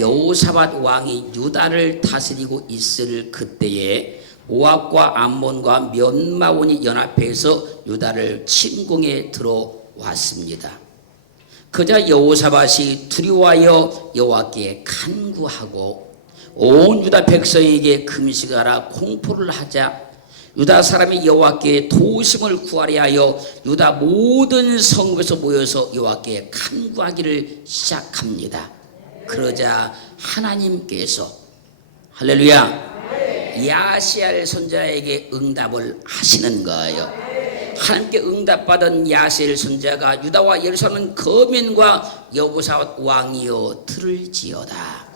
여호사밧 왕이 유다를 다스리고 있을 그때에 모압과 암몬과 몇마온이 연합해서 유다를 침공해 들어왔습니다. 그자 여호사밧이 두려워하여 여호와께 간구하고 온 유다 백성에게 금식하라 공포를 하자 유다 사람이 여호와께 도심을 구하려 하여 유다 모든 성읍에서 모여서 여호와께 간구하기를 시작합니다. 그러자 하나님께서 할렐루야 야시엘 선자에게 응답을 하시는 거예요. 하나님께 응답받은 야시엘 선자가 유다와 예루살렘 거민과 여호사밧 왕이여 들을지어다.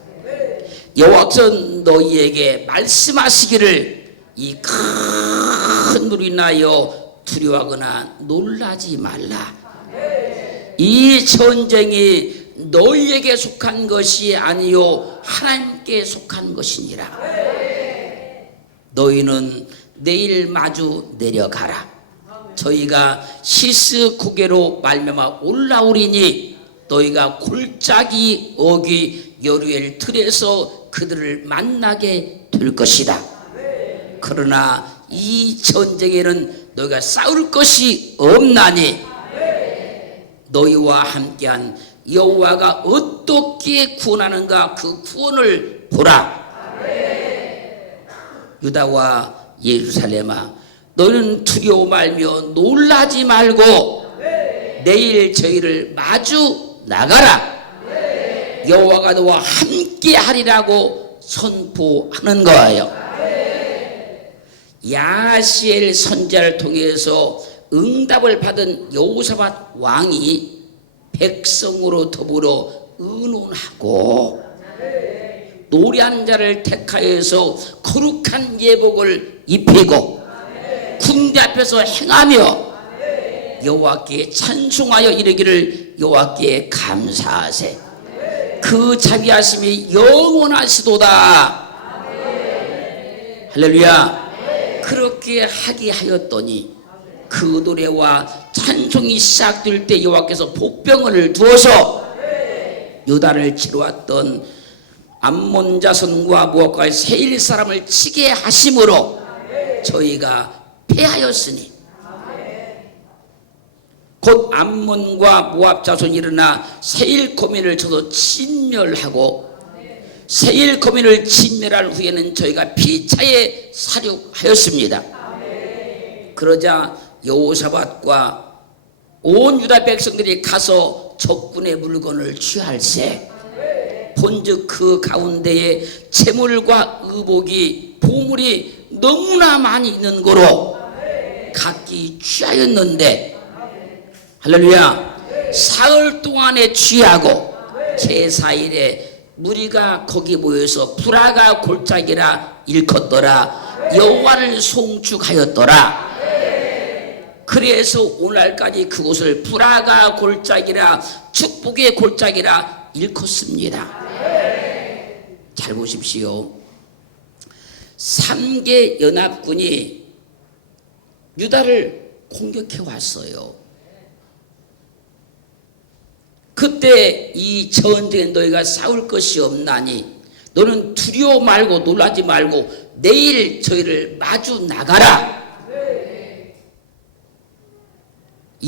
여호와께서 너희에게 말씀하시기를 이 큰 물이 나여 두려워하거나 놀라지 말라. 이 전쟁이 너희에게 속한 것이 아니요 하나님께 속한 것이니라. 너희는 내일 마주 내려가라. 저희가 시스 고개로 말미암아 올라오리니 너희가 골짜기 어귀 여루엘 들에서 그들을 만나게 될 것이다. 그러나 이 전쟁에는 너희가 싸울 것이 없나니 너희와 함께한 여호와가 어떻게 구원하는가 그 구원을 보라. 유다와 예루살렘아 너희는 두려워 말며 놀라지 말고 내일 저희를 마주 나가라. 여호와가 너와 함께 하리라고 선포하는 거예요. 야시엘 선자를 통해서 응답을 받은 여호사밧 왕이 백성으로 더불어 의논하고 노래하는 자를 택하여서 거룩한 예복을 입히고 군대 앞에서 행하며 여호와께 찬송하여 이르기를 여호와께 감사하세. 그 자비하심이 영원하시도다. 할렐루야. 그렇게 하게 하였더니 그 노래와 찬송이 시작될 때 여호와께서 복병을 두어서 유다를 치러왔던 암몬 자손과 모압과 세일 사람을 치게 하심으로 저희가 패하였으니 곧 암몬과 모압 자손이 일어나 세일 거민을 저도 진멸하고 세일 거민을 진멸한 후에는 저희가 피차에 사륙하였습니다. 그러자 여호사밧과 온 유다 백성들이 가서 적군의 물건을 취할세. 본즉 그 가운데에 재물과 의복이 보물이 너무나 많이 있는 거로 각기 취하였는데 할렐루야 사흘 동안에 취하고 제4일에 무리가 거기 모여서 브라가 골짜기라 일컫더라. 여호와를 송축하였더라. 그래서 오늘까지 그곳을 브라가 골짜기라 축복의 골짜기라 일컫습니다. 잘 보십시오. 3개 연합군이 유다를 공격해 왔어요. 그때 이 전쟁에 너희가 싸울 것이 없나니 너는 두려워 말고 놀라지 말고 내일 저희를 마주 나가라.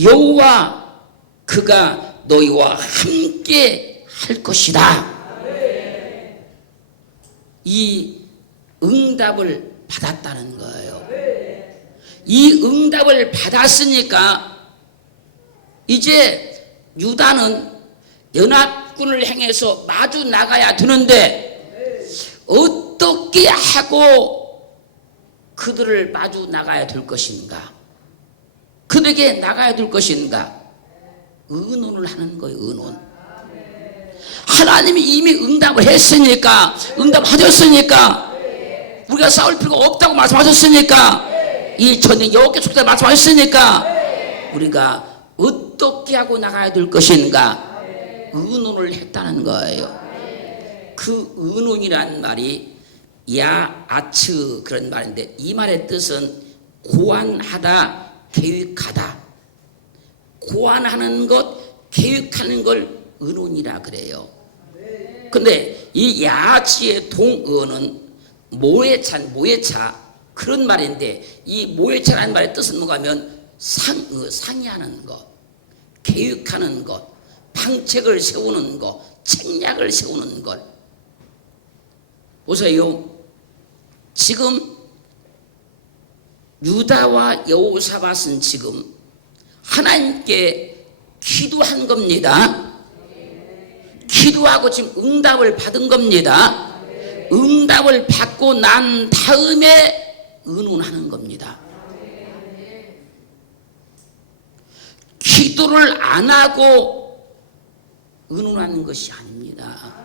여호와 그가 너희와 함께 할 것이다. 이 응답을 받았다는 거예요. 이 응답을 받았으니까 이제 유다는 연합군을 행해서 마주 나가야 되는데 어떻게 하고 그들을 마주 나가야 될 것인가? 그들에게 나가야 될 것인가? 의논을 하는 거예요. 의논. 하나님이 이미 응답을 했으니까 응답하셨으니까 우리가 싸울 필요가 없다고 말씀하셨으니까 이 전쟁 여호와께 속다 말씀하셨으니까 우리가 어떻게 하고 나가야 될 것인가 의논을 했다는 거예요. 그 의논이란 말이 야아츠 그런 말인데 이 말의 뜻은 고안하다, 계획하다. 고안하는 것, 계획하는 걸 의논이라 그래요. 근데 이 야지의 동어는 모해차 그런 말인데, 이 모해차라는 말의 뜻은 뭔가 하면 상의하는 것, 계획하는 것, 방책을 세우는 것, 책략을 세우는 것. 보세요. 지금 유다와 여호사밧은 지금 하나님께 기도한 겁니다. 기도하고 지금 응답을 받은 겁니다. 응답을 받고 난 다음에 의논하는 겁니다. 기도를 안 하고 의논하는 것이 아닙니다.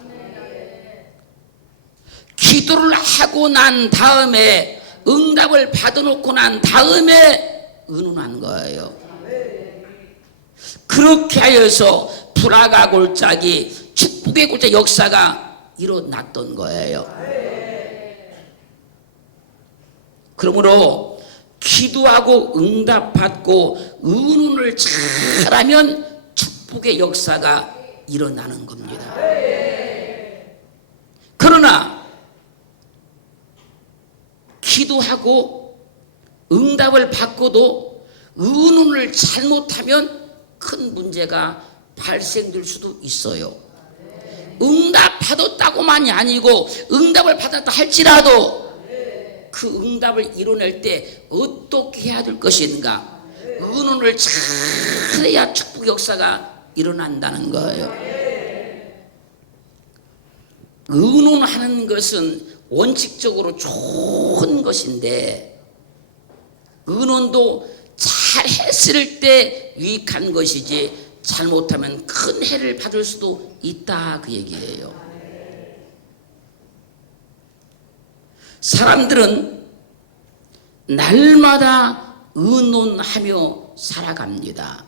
기도를 하고 난 다음에, 응답을 받아놓고 난 다음에 의논한 거예요. 그렇게 하여서 불화가 골짜기, 축복의 골짜기 역사가 일어났던 거예요. 그러므로 기도하고 응답받고 의논을 잘하면 축복의 역사가 일어나는 겁니다. 그러나 기도하고 응답을 받고도 의논을 잘못하면 큰 문제가 발생될 수도 있어요. 응답 받았다고만이 아니고 응답을 받았다 할지라도 그 응답을 이뤄낼 때 어떻게 해야 될 것인가, 의논을 잘해야 축복 역사가 일어난다는 거예요. 의논하는 것은 원칙적으로 좋은 것인데, 의논도 잘 했을 때 유익한 것이지 잘못하면 큰 해를 받을 수도 있다, 그 얘기예요. 사람들은 날마다 의논하며 살아갑니다.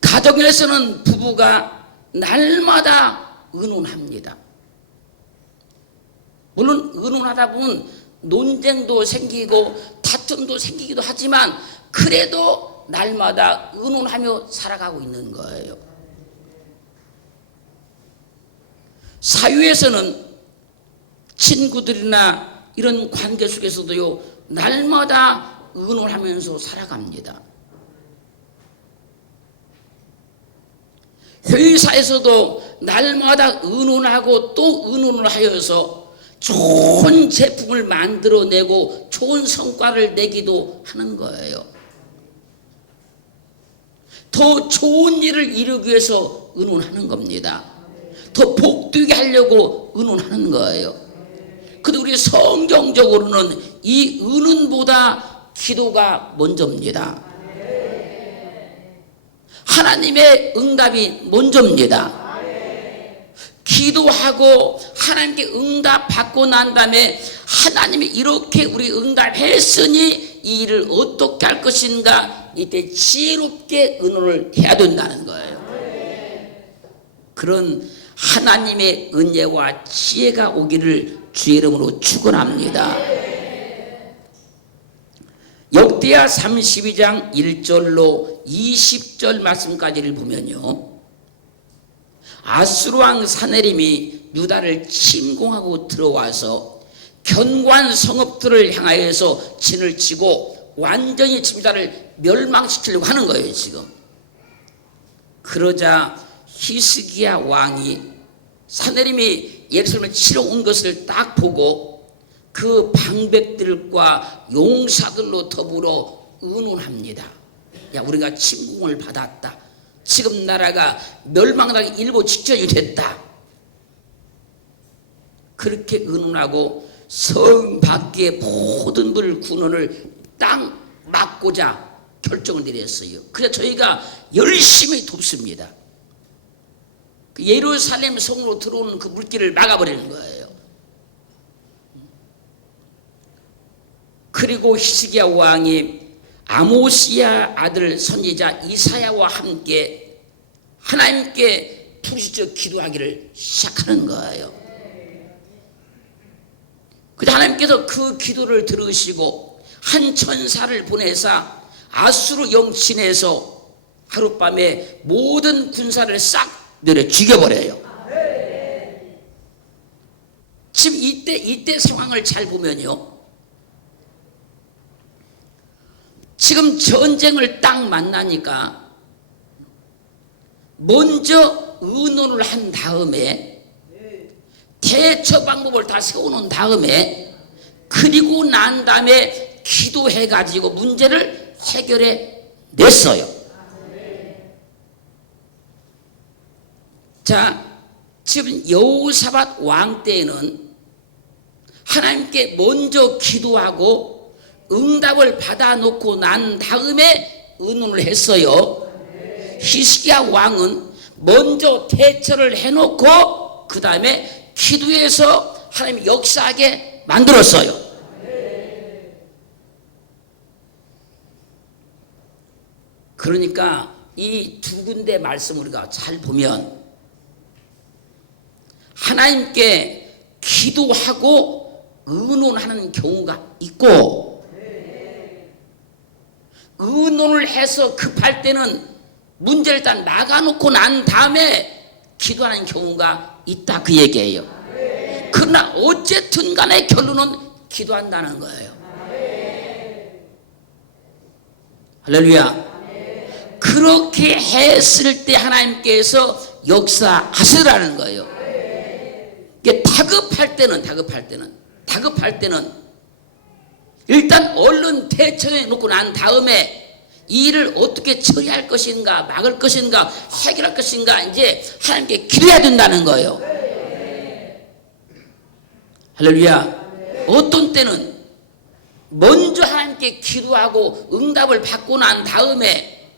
가정에서는 부부가 날마다 의논합니다. 물론 의논하다 보면 논쟁도 생기고 다툼도 생기기도 하지만 그래도 날마다 의논하며 살아가고 있는 거예요. 사회에서는 친구들이나 이런 관계 속에서도요, 날마다 의논하면서 살아갑니다. 회사에서도 날마다 의논하고 또 의논을 하여서 좋은 제품을 만들어내고 좋은 성과를 내기도 하는 거예요. 더 좋은 일을 이루기 위해서 의논하는 겁니다. 더 복되게 하려고 의논하는 거예요. 근데 우리 성경적으로는 이 의논보다 기도가 먼저입니다. 하나님의 응답이 먼저입니다. 기도하고 하나님께 응답 받고 난 다음에 하나님이 이렇게 우리 응답했으니 이 일을 어떻게 할 것인가, 이때 지혜롭게 의논을 해야 된다는 거예요. 그런 하나님의 은혜와 지혜가 오기를 주의 이름으로 축원합니다. 역대하 32장 1절로 20절 말씀까지를 보면요, 아수르 왕 사네림이 유다를 침공하고 들어와서 견고한 성읍들을 향하여서 진을 치고 완전히 유다를 멸망시키려고 하는 거예요. 지금 그러자 히스기야 왕이 사네림이 예루살렘을 치러 온 것을 딱 보고 그 방백들과 용사들로 더불어 의논합니다. 야, 우리가 침공을 받았다. 지금 나라가 멸망당하기 일보 직전이 됐다. 그렇게 의논하고 성 밖의 모든 군원을 딱 막고자 결정을 내렸어요. 그래서 저희가 열심히 돕습니다. 예루살렘 성으로 들어오는 그 물길을 막아버리는 거예요. 그리고 히스기야 왕이 아모스야 아들 선지자 이사야와 함께 하나님께 부르짖어 기도하기를 시작하는 거예요. 그래서 하나님께서 그 기도를 들으시고 한 천사를 보내사 아수르 영친에서 하룻밤에 모든 군사를 싹 내려 죽여버려요. 지금 이때 상황을 잘 보면요, 지금 전쟁을 딱 만나니까 먼저 의논을 한 다음에 대처 방법을 다 세워놓은 다음에 그리고 난 다음에 기도해가지고 문제를 해결해 냈어요. 자, 지금 여호사밧 왕 때에는 하나님께 먼저 기도하고 응답을 받아놓고 난 다음에 의논을 했어요. 히스기야 왕은 먼저 대처를 해놓고 그 다음에 기도해서 하나님이 역사하게 만들었어요. 그러니까 이 두 군데 말씀 우리가 잘 보면 하나님께 기도하고 의논하는 경우가 있고, 의논을 해서 급할 때는 문제를 일단 막아놓고 난 다음에 기도하는 경우가 있다, 그 얘기예요. 그러나 어쨌든 간에 결론은 기도한다는 거예요. 할렐루야. 그렇게 했을 때 하나님께서 역사하시라는 거예요. 다급할 때는 일단 얼른 대처해 놓고 난 다음에 이 일을 어떻게 처리할 것인가, 막을 것인가, 해결할 것인가, 이제 하나님께 기도해야 된다는 거예요. 할렐루야. 어떤 때는 먼저 하나님께 기도하고 응답을 받고 난 다음에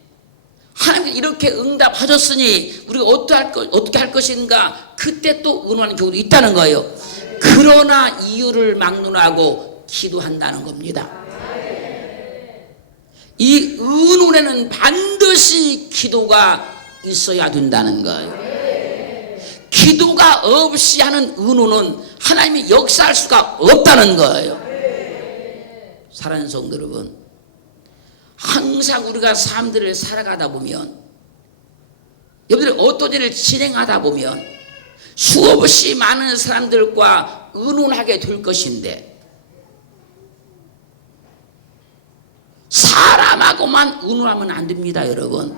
하나님께 이렇게 응답하셨으니 우리가 어떻게 할 것인가, 그때 또 의논하는 경우도 있다는 거예요. 그러나 이유를 막론하고 기도한다는 겁니다. 이 의논에는 반드시 기도가 있어야 된다는 거예요. 기도가 없이 하는 의논은 하나님이 역사할 수가 없다는 거예요. 사랑하는 성도 여러분, 항상 우리가 삶들을 살아가다 보면, 여러분들이 어떤 일을 진행하다 보면 수없이 많은 사람들과 의논하게 될 것인데, 사람하고만 의논하면 안 됩니다, 여러분.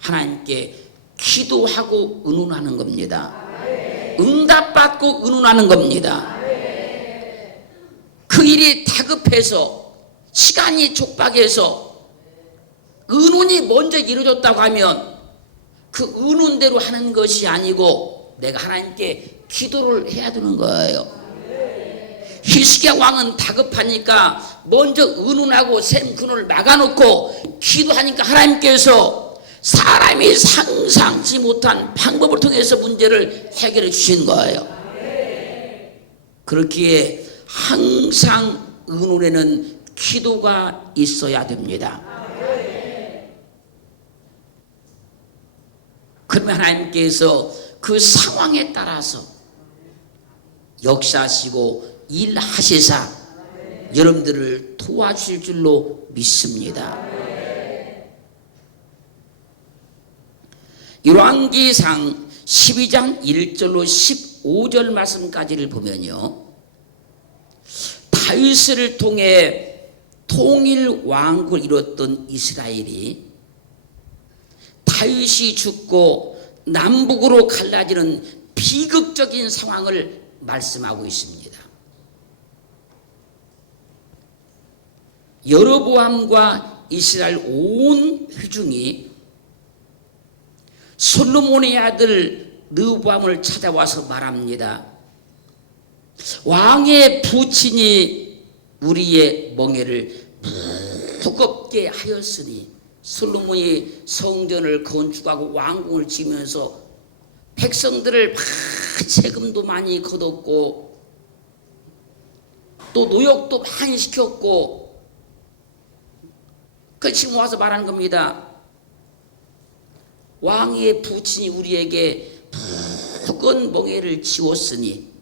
하나님께 기도하고 의논하는 겁니다. 응답받고 의논하는 겁니다. 그 일이 다급해서 시간이 촉박해서 의논이 먼저 이루어졌다고 하면 그 의논대로 하는 것이 아니고 내가 하나님께 기도를 해야 되는 거예요. 히스기야 왕은 다급하니까 먼저 의논하고 샘 근원을 막아놓고 기도하니까 하나님께서 사람이 상상치 못한 방법을 통해서 문제를 해결해 주신 거예요. 그렇기에 항상 의논에는 기도가 있어야 됩니다. 그러면 하나님께서 그 상황에 따라서 역사하시고 일하시사 여러분들을 도와주실 줄로 믿습니다. 열왕기상 12장 1절로 15절 말씀까지를 보면요, 다윗을 통해 통일 왕국을 이뤘던 이스라엘이 다윗이 죽고 남북으로 갈라지는 비극적인 상황을 말씀하고 있습니다. 여로보암과 이스라엘 온 회중이 솔로몬의 아들 르호보암을 찾아와서 말합니다. 왕의 부친이 우리의 멍에를 무겁게 하였으니, 솔로몬이 성전을 건축하고 왕궁을 지으면서 백성들을 세금도 많이 거뒀고 또 노역도 많이 시켰고, 그 지금 와서 말하는 겁니다. 왕의 부친이 우리에게 묵은 멍에를 지웠으니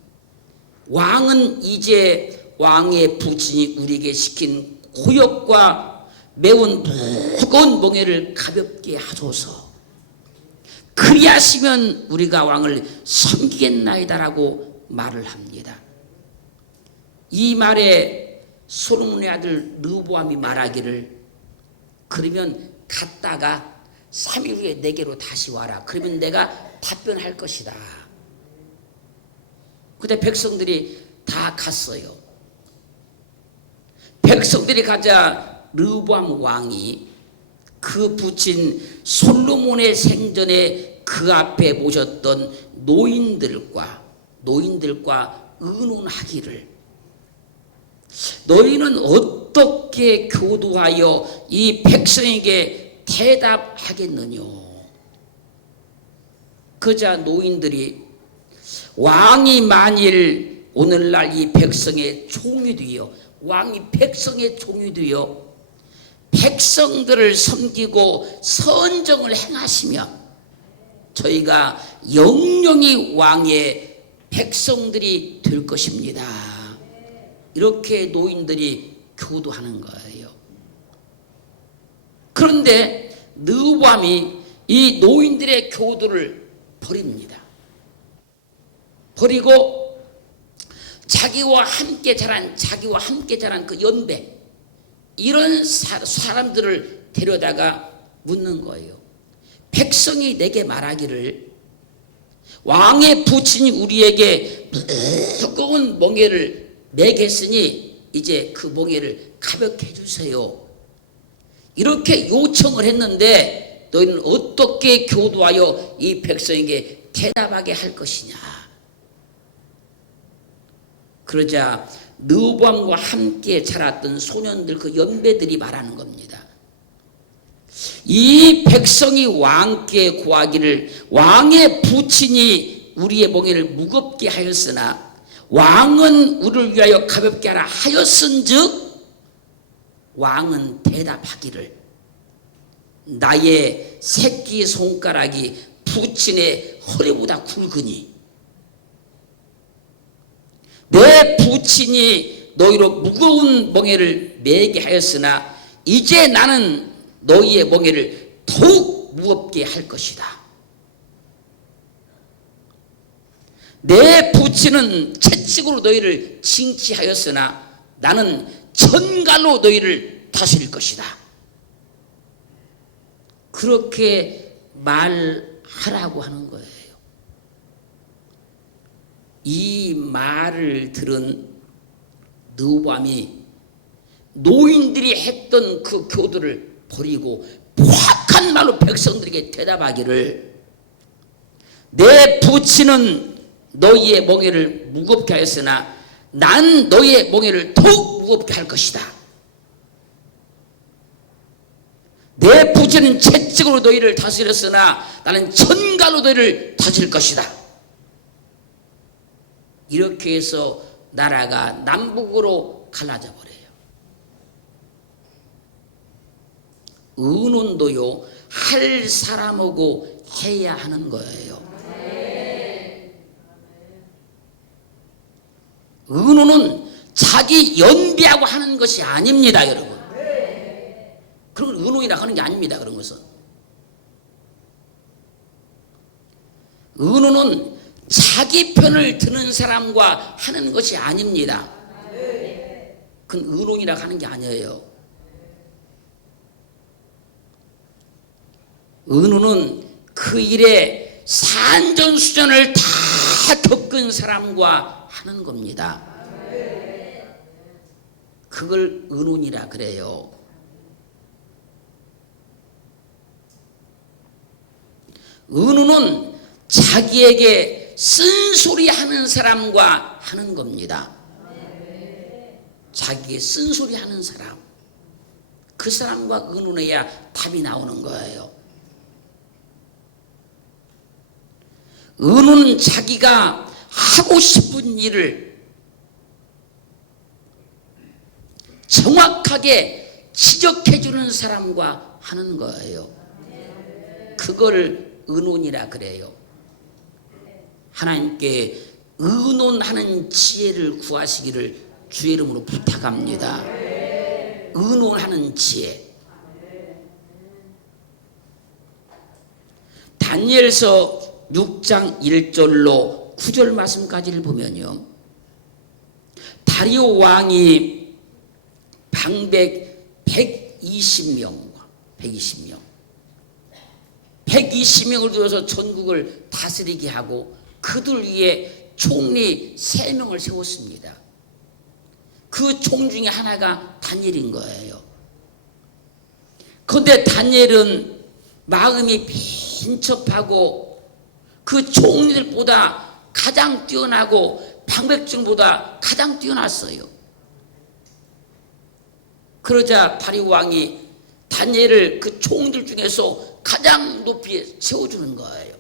왕은 이제 왕의 부친이 우리에게 시킨 고역과 매운 무거운 멍에를 가볍게 하소서. 그리하시면 우리가 왕을 섬기겠나이다라고 말을 합니다. 이 말에 솔로몬의 아들 르호보암이 말하기를 그러면 갔다가 3일 후에 내게로 다시 와라. 그러면 내가 답변할 것이다. 그때 백성들이 다 갔어요. 백성들이 가자 르호보암 왕이 그 부친 솔로몬의 생전에 그 앞에 모셨던 노인들과 의논하기를 너희는 어떻게 교도하여 이 백성에게 대답하겠느냐. 그자 노인들이 왕이 만일 오늘날 이 백성의 종이 되어 왕이 백성의 종이 되어 백성들을 섬기고 선정을 행하시면 저희가 영영이 왕의 백성들이 될 것입니다. 이렇게 노인들이 교도하는 거예요. 그런데 르호보암이 이 노인들의 교도를 버립니다. 버리고 자기와 함께 자란 그 연배 이런 사람들을 데려다가 묻는 거예요. 백성이 내게 말하기를 왕의 부친이 우리에게 무거운 멍에를 매겠으니 이제 그 멍에를 가볍게 해주세요. 이렇게 요청을 했는데 너희는 어떻게 교도하여 이 백성에게 대답하게 할 것이냐. 그러자 르호보암과 함께 자랐던 소년들 그 연배들이 말하는 겁니다. 이 백성이 왕께 구하기를 왕의 부친이 우리의 멍에를 무겁게 하였으나 왕은 우리를 위하여 가볍게 하라 하였은즉 왕은 대답하기를 나의 새끼 손가락이 부친의 허리보다 굵으니 내 부친이 너희로 무거운 멍에를 매게 하였으나 이제 나는 너희의 멍에를 더욱 무겁게 할 것이다. 내 부친은 채찍으로 너희를 징치하였으나 나는 전갈로 너희를 다스릴 것이다. 그렇게 말하라고 하는 거예요. 이 말을 들은 르호보암이 노인들이 했던 그 교도를 버리고 포악한 말로 백성들에게 대답하기를 내 부친은 너희의 멍에를 무겁게 하였으나 난 너희의 멍에를 더욱 무겁게 할 것이다. 내 부친은 채찍으로 너희를 다스렸으나 나는 전갈로 너희를 다스릴 것이다. 이렇게 해서 나라가 남북으로 갈라져 버려요. 의논도요 할 사람하고 해야 하는 거예요. 의논은 자기 연비하고 하는 것이 아닙니다, 여러분. 그런 걸 의논이라 하는 게 아닙니다. 그런 것은 의논은 자기 편을 드는 사람과 하는 것이 아닙니다. 그건 의논이라 하는 게 아니에요. 의논은 그 일에 산전수전을 다 겪은 사람과 하는 겁니다. 그걸 의논이라 그래요. 의논은 자기에게 쓴소리 하는 사람과 하는 겁니다. 자기에게 쓴소리 하는 사람, 그 사람과 의논해야 답이 나오는 거예요. 의논은 자기가 하고 싶은 일을 정확하게 지적해 주는 사람과 하는 거예요. 그걸 의논이라 그래요. 하나님께 의논하는 지혜를 구하시기를 주의 이름으로 부탁합니다. 의논하는 지혜. 다니엘서 6장 1절로 9절 말씀까지를 보면요, 다리오 왕이 방백 120명을 들여서 전국을 다스리게 하고 그들 위에 총리 3명을 세웠습니다. 그 총 중에 하나가 다니엘인 거예요. 그런데 다니엘은 마음이 빈첩하고 그 총리들보다 가장 뛰어나고 방백중보다 가장 뛰어났어요. 그러자 다리오 왕이 다니엘을 그 총들 중에서 가장 높이 세워주는 거예요.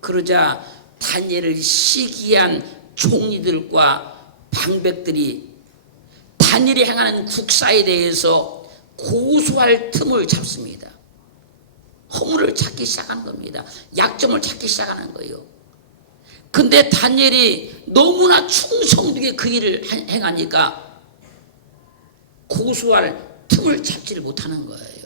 그러자 다니엘을 시기한 총리들과 방백들이 다니엘이 행하는 국사에 대해서 고소할 틈을 잡습니다. 허물을 찾기 시작하는 겁니다. 약점을 찾기 시작하는 거예요. 근데 다니엘이 너무나 충성되게 그 일을 행하니까 고소할 틈을 잡지를 못하는 거예요.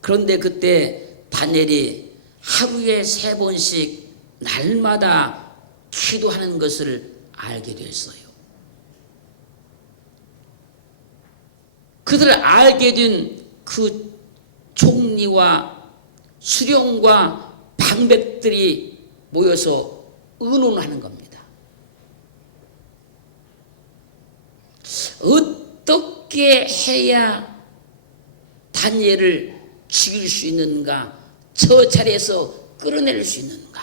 그런데 그때 다니엘이 하루에 3번씩 날마다 기도하는 것을 알게 됐어요. 그들을 알게 된 그 총리와 수령과 방백들이 모여서 의논하는 겁니다. 어떻게 해야 다니엘을 죽일 수 있는가, 저 자리에서 끌어낼 수 있는가.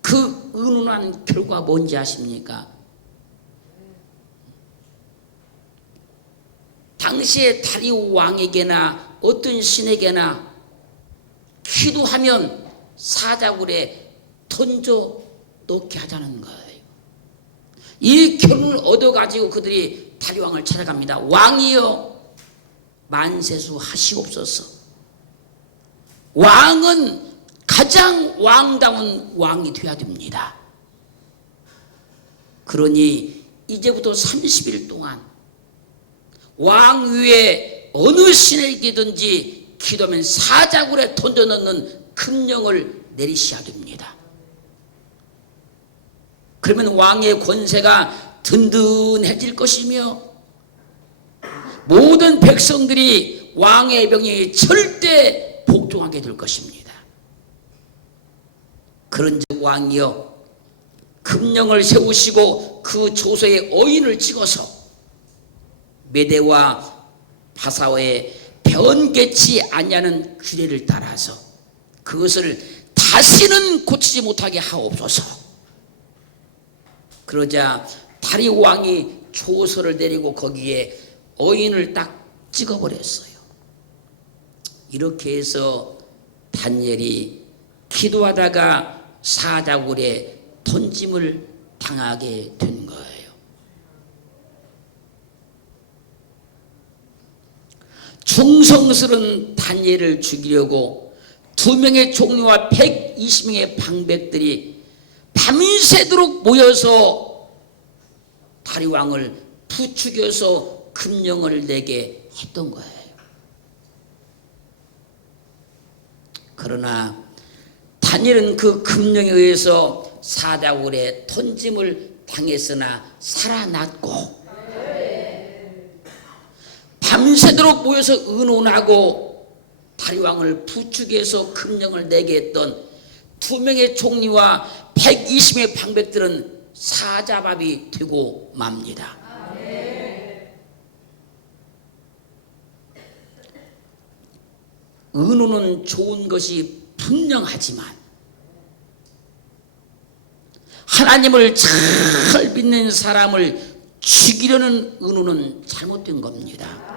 그 의논한 결과 뭔지 아십니까? 당시에 다리오 왕에게나 어떤 신에게나 기도하면 사자굴에 던져 넣게 하자는 거예요. 이 결론을 얻어가지고 그들이 다리오 왕을 찾아갑니다. 왕이여, 만세수 하시옵소서. 왕은 가장 왕다운 왕이 되어야 됩니다. 그러니 이제부터 30일 동안 왕 위에 어느 신에게든지 기도하면 사자굴에 던져넣는 금령을 내리셔야 됩니다. 그러면 왕의 권세가 든든해질 것이며 모든 백성들이 왕의 명령에 절대 복종하게 될 것입니다. 그런즉 왕이여, 금령을 세우시고 그 조서에 어인을 찍어서 메대와 바사오의 변개치 아니하는 규례를 따라서 그것을 다시는 고치지 못하게 하옵소서. 그러자 다리오 왕이 조서를 내리고 거기에 어인을 딱 찍어버렸어요. 이렇게 해서 다니엘이 기도하다가 사자굴에 던짐을 당하게 된 거예요. 충성스러운 다니엘을 죽이려고 2명의 총리와 120명의 방백들이 밤새도록 모여서 다리오 왕을 부추겨서 금령을 내게 했던 거예요. 그러나 다니엘은 그 금령에 의해서 사자굴에 던짐을 당했으나 살아났고, 밤새도록 모여서 의논하고 다리오 왕을 부추겨서 금령을 내게 했던 2명의 총리와 120명의 방백들은 사자밥이 되고 맙니다. 의논은 좋은 것이 분명하지만 하나님을 잘 믿는 사람을 죽이려는 의논은 잘못된 겁니다.